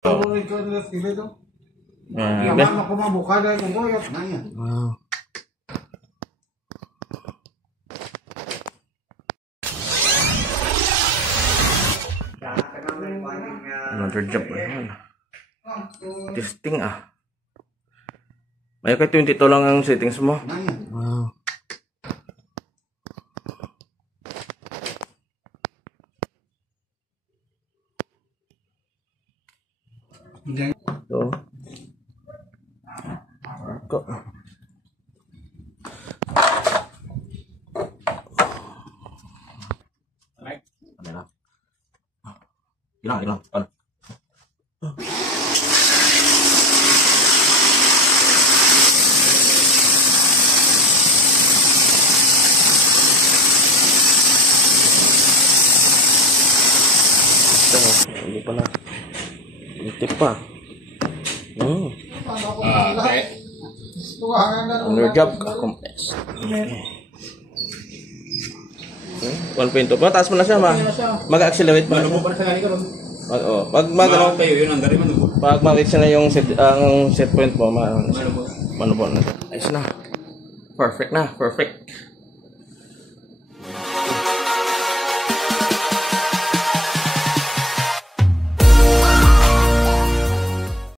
Another job naman. Testing May kay 22 lang ang settings mo. Wow. So. Ako. Ilang. Ano? Hindi pa na. Itik pa. Under job complex. Okay. 1.2 pa. Taas mo na siya, mag-accelerate mo na siya. Pag ma-reach na yung set point mo, manubo na siya. Ayos na. Perfect na. Perfect.